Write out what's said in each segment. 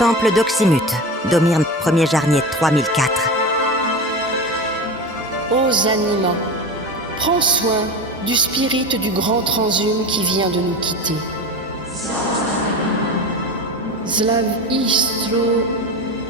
Temple d'Oxymute, Domirne Ier Jarnier 3004. Ô Zanima, prends soin du spirit du grand transhume qui vient de nous quitter. Slav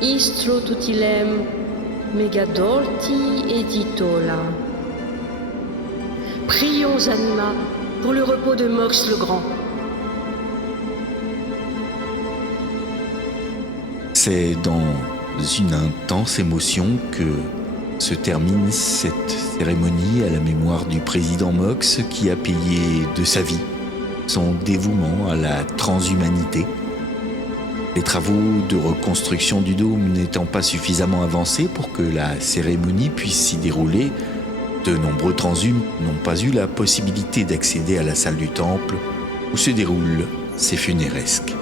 istro tutilem, megadolti editola. Prions Zanima pour le repos de Mox le Grand. C'est dans une intense émotion que se termine cette cérémonie à la mémoire du président Mox qui a payé de sa vie son dévouement à la transhumanité. Les travaux de reconstruction du dôme n'étant pas suffisamment avancés pour que la cérémonie puisse s'y dérouler, de nombreux transhumes n'ont pas eu la possibilité d'accéder à la salle du temple où se déroulent ces funéresques.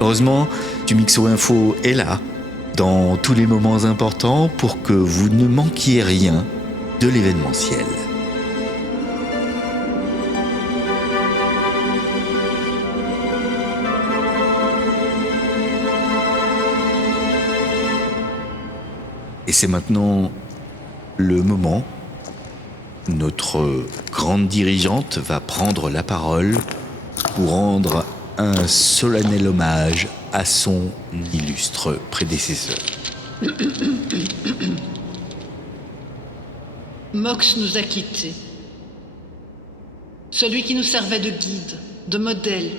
Heureusement, Tumixo Info est là, dans tous les moments importants, pour que vous ne manquiez rien de l'événementiel. Et c'est maintenant le moment. Notre grande dirigeante va prendre la parole pour rendre un solennel hommage à son illustre prédécesseur. Mox nous a quittés. Celui qui nous servait de guide, de modèle,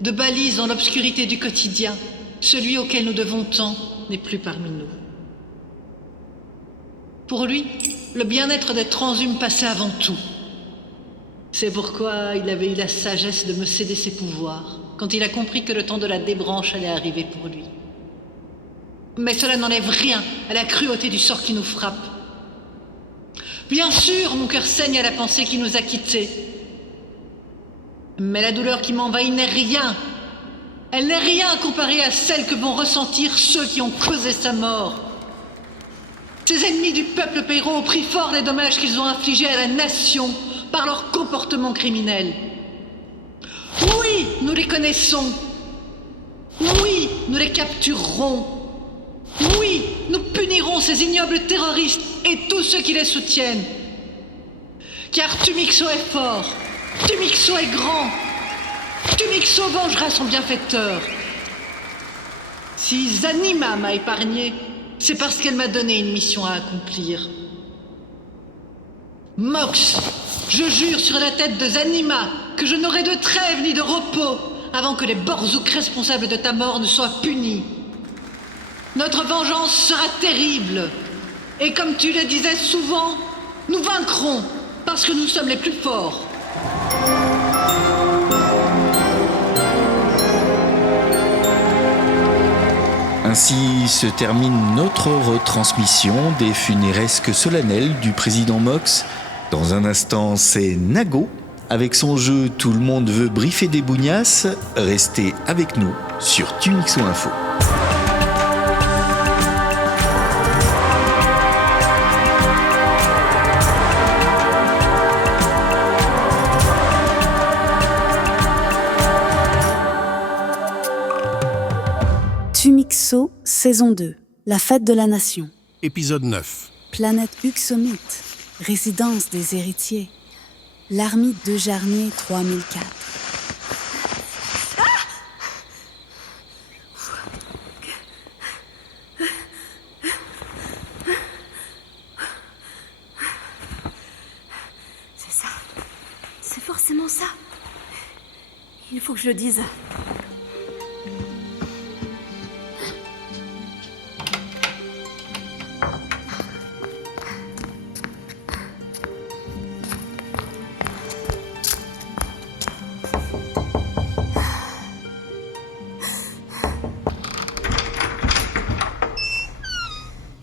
de balise dans l'obscurité du quotidien, celui auquel nous devons tant, n'est plus parmi nous. Pour lui, le bien-être des transhumes passait avant tout. C'est pourquoi il avait eu la sagesse de me céder ses pouvoirs, quand il a compris que le temps de la débranche allait arriver pour lui. Mais cela n'enlève rien à la cruauté du sort qui nous frappe. Bien sûr, mon cœur saigne à la pensée qu'il nous a quittés. Mais la douleur qui m'envahit n'est rien. Elle n'est rien comparée à celle que vont ressentir ceux qui ont causé sa mort. Ces ennemis du peuple paieront au prix fort les dommages qu'ils ont infligés à la nation par leur comportement criminel. Oui, nous les connaissons. Oui, nous les capturerons. Oui, nous punirons ces ignobles terroristes et tous ceux qui les soutiennent. Car Tumixo est fort, Tumixo est grand, Tumixo vengera son bienfaiteur. Si Zanima m'a épargné, c'est parce qu'elle m'a donné une mission à accomplir. Mox, je jure sur la tête de Zanima que je n'aurai de trêve ni de repos avant que les Borzouks responsables de ta mort ne soient punis. Notre vengeance sera terrible. Et comme tu le disais souvent, nous vaincrons parce que nous sommes les plus forts. Ainsi se termine notre retransmission des funéresques solennelles du président Mox. Dans un instant, c'est Nago. Avec son jeu Tout le monde veut briefer des bougnasses. Restez avec nous sur Tumixo Info. Tumixo, saison 2, la fête de la nation. Épisode 9. Planète Uxomite, résidence des héritiers. L'ermite de Jarnier 3004. C'est ça. C'est forcément ça. Il faut que je le dise.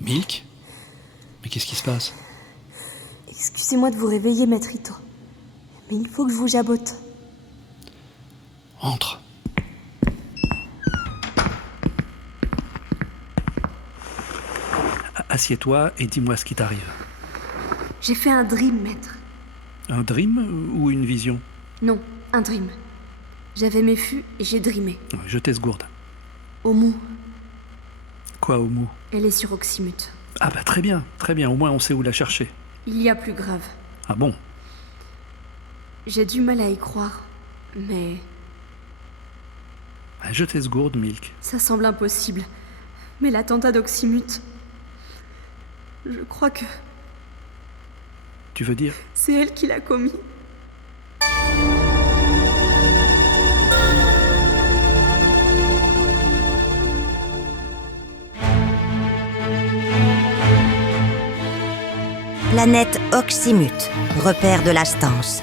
Milk ? Mais qu'est-ce qui se passe ? Excusez-moi de vous réveiller, maître Ito. Mais il faut que je vous jabote. Entre. Assieds-toi et dis-moi ce qui t'arrive. J'ai fait un dream, maître. Un dream ou une vision ? Non, un dream. J'avais mes fûts et j'ai dreamé. Je t'esgourde. Omu, Quoi, Omu? elle est sur Oxymute. Ah bah très bien, au moins on sait où la chercher. Il y a plus grave. Ah bon? J'ai du mal à y croire, mais Bah, je t'esgourde, Milk. ça semble impossible. Mais l'attentat d'Oxymute... Je crois que Tu veux dire? c'est elle qui l'a commis. Planète Oxymute, repère de la Stance.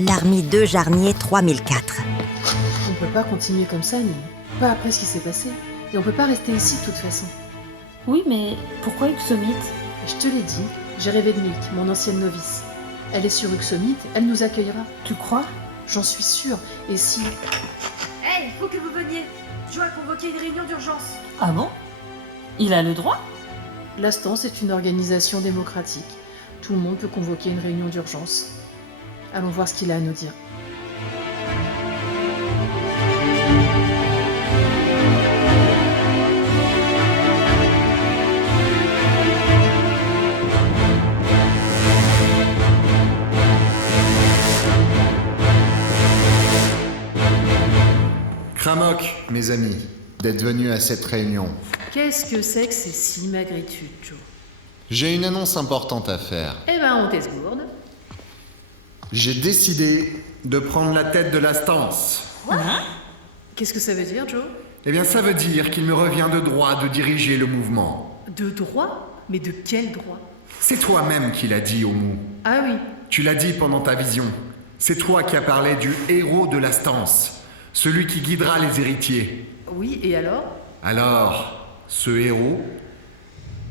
L'Armée 2 Jarnier 3004. On peut pas continuer comme ça, Nine. Pas après ce qui s'est passé. Et on peut pas rester ici de toute façon. Oui, mais pourquoi Uxomite? Je te l'ai dit, j'ai rêvé de Milk, mon ancienne novice. Elle est sur Uxomite, elle nous accueillera. Tu crois? J'en suis sûre. Et si... Hey, faut que vous veniez. Joe a convoqué une réunion d'urgence. Ah bon? Il a le droit? La Stance est une organisation démocratique. Tout le monde peut convoquer une réunion d'urgence. Allons voir ce qu'il a à nous dire. Kramok, mes amis, d'être venus à cette réunion. Qu'est-ce que c'est que ces simagritudes, Joe? J'ai une annonce importante à faire. Eh ben, on t'esgourde. J'ai décidé de prendre la tête de la Stance. Qu'est-ce que ça veut dire, Joe? Eh bien, ça veut dire qu'il me revient de droit de diriger le mouvement. De droit? Mais de quel droit? C'est toi-même qui l'as dit, Omu. Ah oui, Tu l'as dit pendant ta vision. C'est toi qui as parlé du héros de la Stance, celui qui guidera les héritiers. oui, et alors? Alors, ce héros,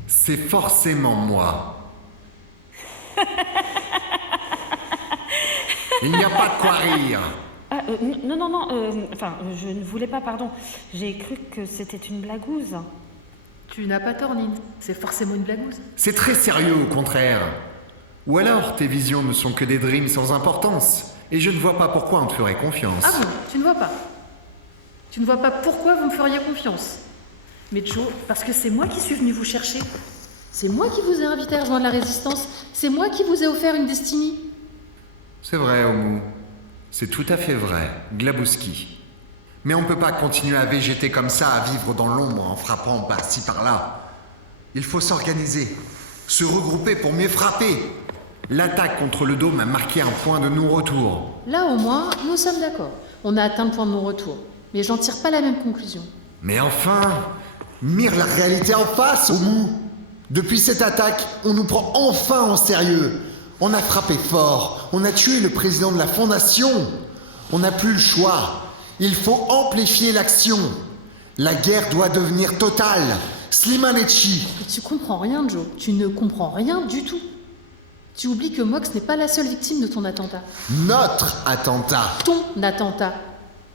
c'est forcément moi. Il n'y a pas de quoi rire. Ah, non, je ne voulais pas, pardon. J'ai cru que c'était une blagouse. Tu n'as pas tort, Nine. C'est forcément une blagouse. C'est très sérieux au contraire. Ou alors tes visions ne sont que des dreams sans importance, et je ne vois pas pourquoi on te ferait confiance. Ah bon? Tu ne vois pas? Tu ne vois pas pourquoi vous me feriez confiance? Mais Joe, parce que c'est moi qui suis venu vous chercher. C'est moi qui vous ai invité à rejoindre la Résistance. C'est moi qui vous ai offert une destinée. C'est vrai, Omu. C'est tout à fait vrai, Glabouski. Mais on ne peut pas continuer à végéter comme ça, à vivre dans l'ombre en frappant par-ci par-là. Il faut s'organiser, se regrouper pour mieux frapper. L'attaque contre le dôme a marqué un point de non-retour. Là, au moins, nous sommes d'accord. On a atteint le point de non-retour. Mais j'en tire pas la même conclusion. Mais enfin, mire la réalité en face, Omu. Depuis cette attaque, on nous prend enfin en sérieux. On a frappé fort, on a tué le président de la Fondation. On n'a plus le choix. Il faut amplifier l'action. La guerre doit devenir totale. Slimanechi. Mais tu comprends rien, Joe. Tu ne comprends rien du tout. Tu oublies que Mox n'est pas la seule victime de ton attentat. Notre attentat. Ton attentat.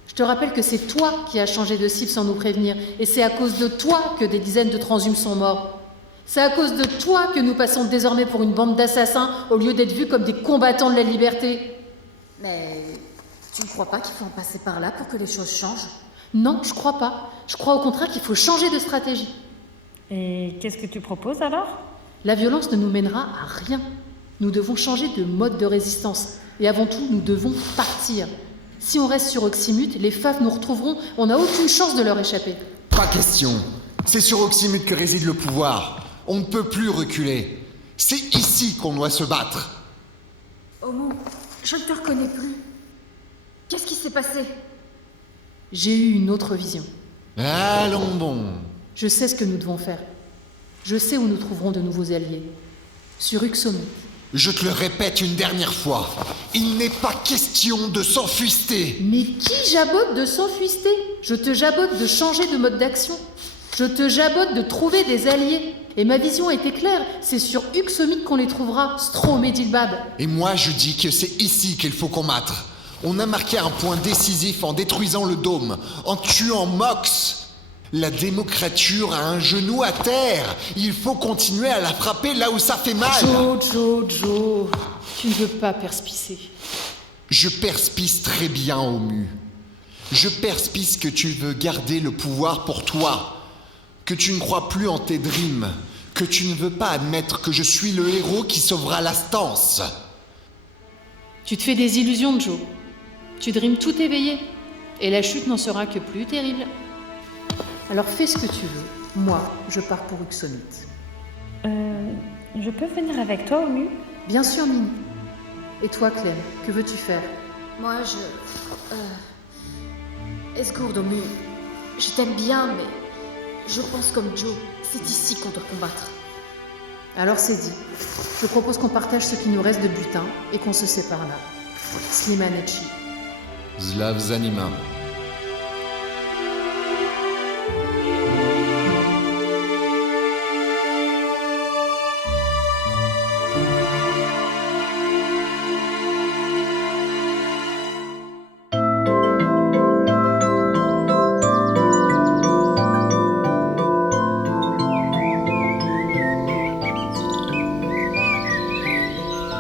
Je te rappelle que c'est toi qui as changé de cible sans nous prévenir. Et c'est à cause de toi que des dizaines de transhumants sont morts. C'est à cause de toi que nous passons désormais pour une bande d'assassins au lieu d'être vus comme des combattants de la liberté. Mais tu ne crois pas qu'il faut en passer par là pour que les choses changent? Non, je crois pas. Je crois au contraire qu'il faut changer de stratégie. Et qu'est-ce que tu proposes alors? La violence ne nous mènera à rien. Nous devons changer de mode de résistance. Et avant tout, nous devons partir. Si on reste sur Oxymute, les Faf nous retrouveront. On n'a aucune chance de leur échapper. Pas question. C'est sur Oxymute que réside le pouvoir. On ne peut plus reculer. C'est ici qu'on doit se battre. Omu, je ne te reconnais plus. Qu'est-ce qui s'est passé? J'ai eu une autre vision. Allons bon. Je sais ce que nous devons faire. Je sais où nous trouverons de nouveaux alliés. Sur Uxomite. Je te le répète une dernière fois. Il n'est pas question de s'enfuister. Mais qui jabote de s'enfuister? Je te jabote de changer de mode d'action. Je te jabote de trouver des alliés. Et ma vision était claire, c'est sur Uxomite qu'on les trouvera, Strom et Dilbab. Et moi je dis que c'est ici qu'il faut combattre. On a marqué un point décisif en détruisant le dôme, en tuant Mox. La démocrature a un genou à terre. Il faut continuer à la frapper là où ça fait mal. Joe, tu ne veux pas perspicer. Je perspisse très bien, Omu. Je perspire que tu veux garder le pouvoir pour toi, que tu ne crois plus en tes dreams, que tu ne veux pas admettre que je suis le héros qui sauvera la Stance. Tu te fais des illusions, Joe. Tu dreams tout éveillé. Et la chute n'en sera que plus terrible. Alors fais ce que tu veux. Moi, je pars pour Uxomit. Je peux venir avec toi, Omu? Bien sûr, Mini. Et toi, Clem, que veux-tu faire? Moi, Esgourde, Omu, je t'aime bien, mais je pense comme Joe. C'est ici qu'on doit combattre. Alors c'est dit. Je propose qu'on partage ce qui nous reste de butin et qu'on se sépare là. Slimanechi. Zlav Zanima.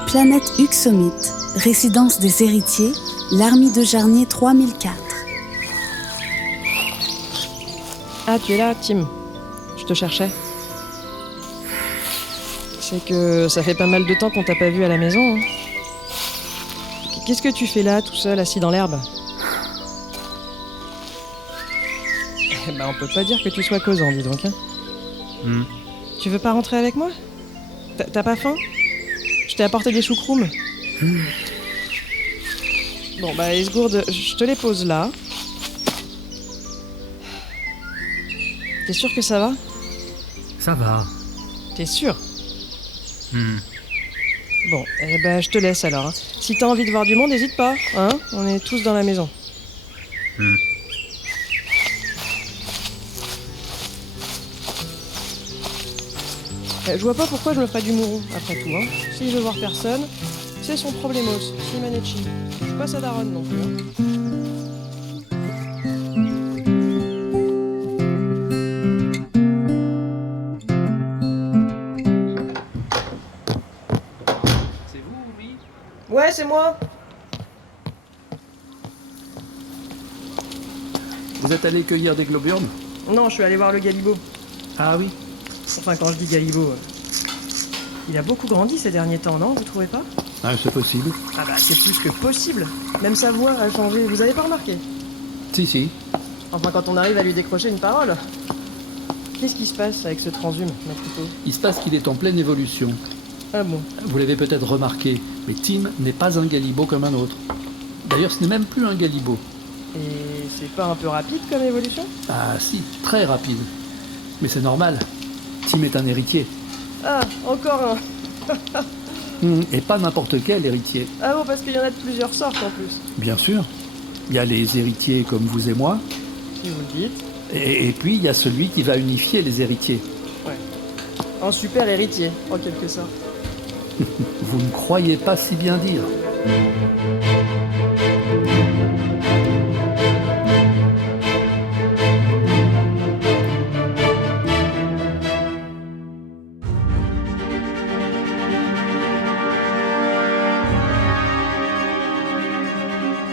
Planète Uxomit, résidence des héritiers, l'Armie de Jarnier 3004. Ah, tu es là, Tim. Je te cherchais. C'est que ça fait pas mal de temps qu'on t'a pas vu à la maison. Hein. Qu'est-ce que tu fais là, tout seul, assis dans l'herbe? Eh ben, on peut pas dire que tu sois causant, dis donc. Hein. Tu veux pas rentrer avec moi? T'as pas faim? Je t'ai apporté des choucroums. Bon, bah, Esgourde, je te les pose là. T'es sûr que ça va? Ça va. T'es sûr? Bon, eh ben, je te laisse alors. Hein. Si t'as envie de voir du monde, n'hésite pas. Hein, on est tous dans la maison. Je vois pas pourquoi je me ferais du mourou, après tout. Hein. Si je veux voir personne, c'est son problemos, Slimanechi. Je suis pas sa daronne non plus. Hein. C'est vous, oui? Ouais, c'est moi. Vous êtes allé cueillir des globurnes? Non, je suis allé voir le Galibo. Ah oui. Enfin, quand je dis Galibo, il a beaucoup grandi ces derniers temps, non? Vous trouvez pas? Ah, c'est possible. Ah bah, c'est plus que possible. Même sa voix a changé, vous avez pas remarqué? Si. Enfin, quand on arrive à lui décrocher une parole. Qu'est-ce qui se passe avec ce transhume, Makuto? Il se passe qu'il est en pleine évolution. Ah bon? Vous l'avez peut-être remarqué, mais Tim n'est pas un Galibo comme un autre. D'ailleurs, ce n'est même plus un Galibo. Et c'est pas un peu rapide comme évolution? Ah si, très rapide. Mais c'est normal. Tim est un héritier. Ah, encore un. Et pas n'importe quel héritier. Ah bon, parce qu'il y en a de plusieurs sortes en plus. Bien sûr. Il y a les héritiers comme vous et moi. Si vous le dites. Et puis, il y a celui qui va unifier les héritiers. Ouais. Un super héritier, en quelque sorte. Vous ne croyez pas si bien dire.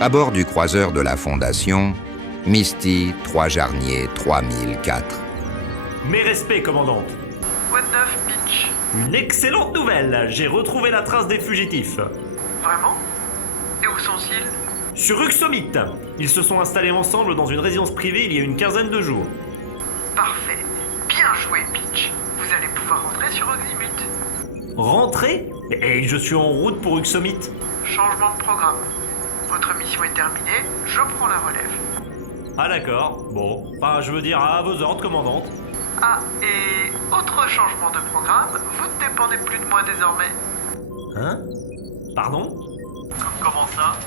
À bord du croiseur de la Fondation, Misty, 3 Jarnier 3004. Mes respects, commandante. What neuf, Peach? Une excellente nouvelle. J'ai retrouvé la trace des fugitifs. Vraiment? Et où sont-ils? Sur Uxomit. Ils se sont installés ensemble dans une résidence privée il y a une quinzaine de jours. Parfait. Bien joué, Peach. Vous allez pouvoir rentrer sur Oxymut. Rentrer? Et je suis en route pour Uxomit. Changement de programme. Votre mission est terminée, je prends la relève. Ah d'accord, bon. Enfin, je veux dire, à vos ordres, commandante. Ah, et autre changement de programme, vous ne dépendez plus de moi désormais. Hein? Pardon? Comment ça?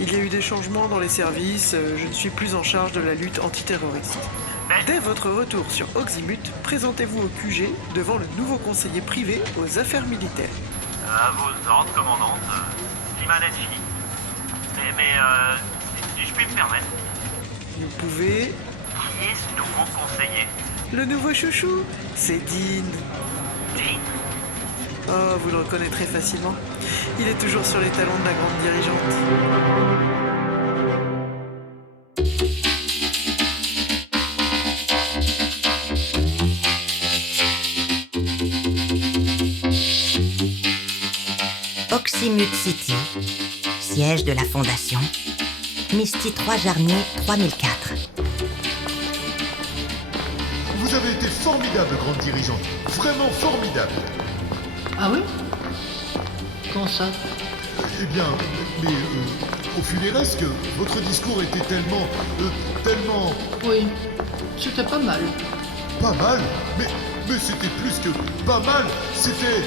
Il y a eu des changements dans les services, je ne suis plus en charge de la lutte antiterroriste. Dès votre retour sur Oxymut, présentez-vous au QG devant le nouveau conseiller privé aux affaires militaires. À vos ordres, commandante. Slimanechi. Mais si je puis me permettre. Vous pouvez... Qui est ce nouveau conseiller? Le nouveau chouchou, c'est Dean. Dean? Oh, vous le reconnaîtrez facilement. Il est toujours sur les talons de la grande dirigeante. Oxymute City, siège de la Fondation, Misty 3 Jarnier 3004. Vous avez été formidable, grande dirigeante. Vraiment formidable. Ah oui? Comment ça? Eh bien, mais au funéresque, votre discours était tellement... Oui, c'était pas mal. Pas mal? Mais c'était plus que pas mal. C'était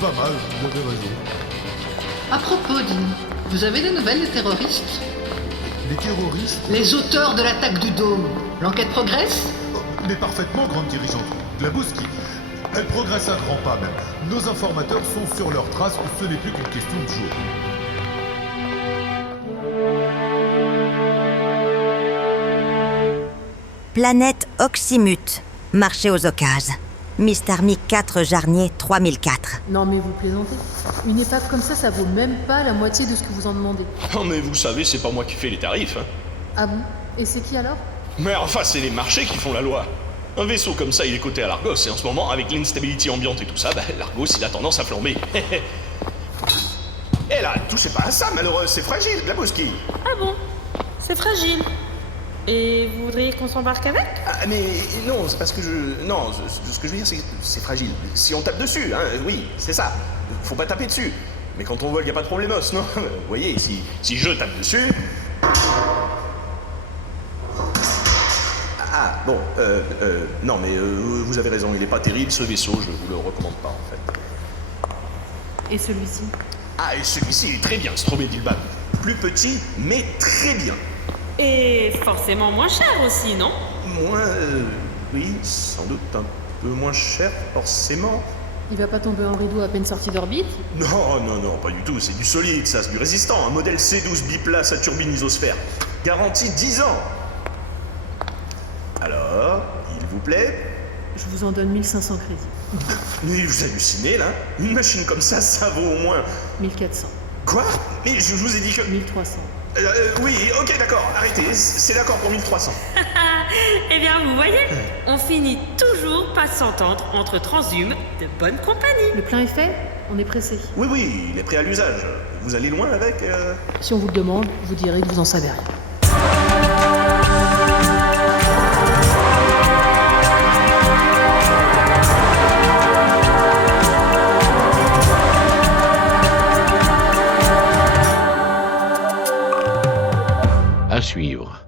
pas mal, vous avez raison. À propos, Dean, vous avez des nouvelles des terroristes? Les terroristes? Les auteurs de l'attaque du dôme. L'enquête progresse? Mais parfaitement, grande dirigeante. Glabowski. Elle progresse à grands pas même. Nos informateurs sont sur leurs traces, ce n'est plus qu'une question de jour. Planète Oxymute, marché aux occasions. Miss Army 4 Jarnier 3004. Non mais vous plaisantez. Une épave comme ça vaut même pas la moitié de ce que vous en demandez. Non mais vous savez, c'est pas moi qui fais les tarifs, hein. Ah bon? Et c'est qui alors? Mais enfin, c'est les marchés qui font la loi. Un vaisseau comme ça, il est coté à l'Argos, et en ce moment, avec l'instabilité ambiante et tout ça, l'Argos, il a tendance à flamber. Eh là, touchez pas à ça, malheureux, c'est fragile, Glabowski. Ah bon? C'est fragile. Et vous voudriez qu'on s'embarque avec? Ah, mais non, c'est parce que Non, ce que je veux dire, c'est que c'est fragile. Si on tape dessus, hein, oui, c'est ça. Faut pas taper dessus. Mais quand on vole, y a pas de problémos, non? Vous voyez, si je tape dessus... Ah, bon, non, mais vous avez raison, il est pas terrible, ce vaisseau, je vous le recommande pas, en fait. Et celui-ci? Ah, et celui-ci, il est très bien, Stromedilbab. Plus petit, mais très bien. Et forcément moins cher aussi, non? Moins... oui, sans doute un peu moins cher, forcément. Il va pas tomber en rideau à peine sorti d'orbite? Non, pas du tout, c'est du solide, ça, c'est du résistant. Un modèle C12 biplace à turbine isosphère. Garantie 10 ans. Alors, il vous plaît? Je vous en donne 1500 crédits. Mais vous hallucinez, là? Une machine comme ça vaut au moins... 1400. Quoi? Mais je vous ai dit que... 1300. Oui, ok, d'accord, arrêtez, c'est d'accord pour 1300. Eh bien, vous voyez, on finit toujours par s'entendre entre transhumants de bonne compagnie. Le plein est fait? On est pressé. Oui, il est prêt à l'usage. Vous allez loin avec... Si on vous le demande, vous direz que vous en savez rien. À suivre.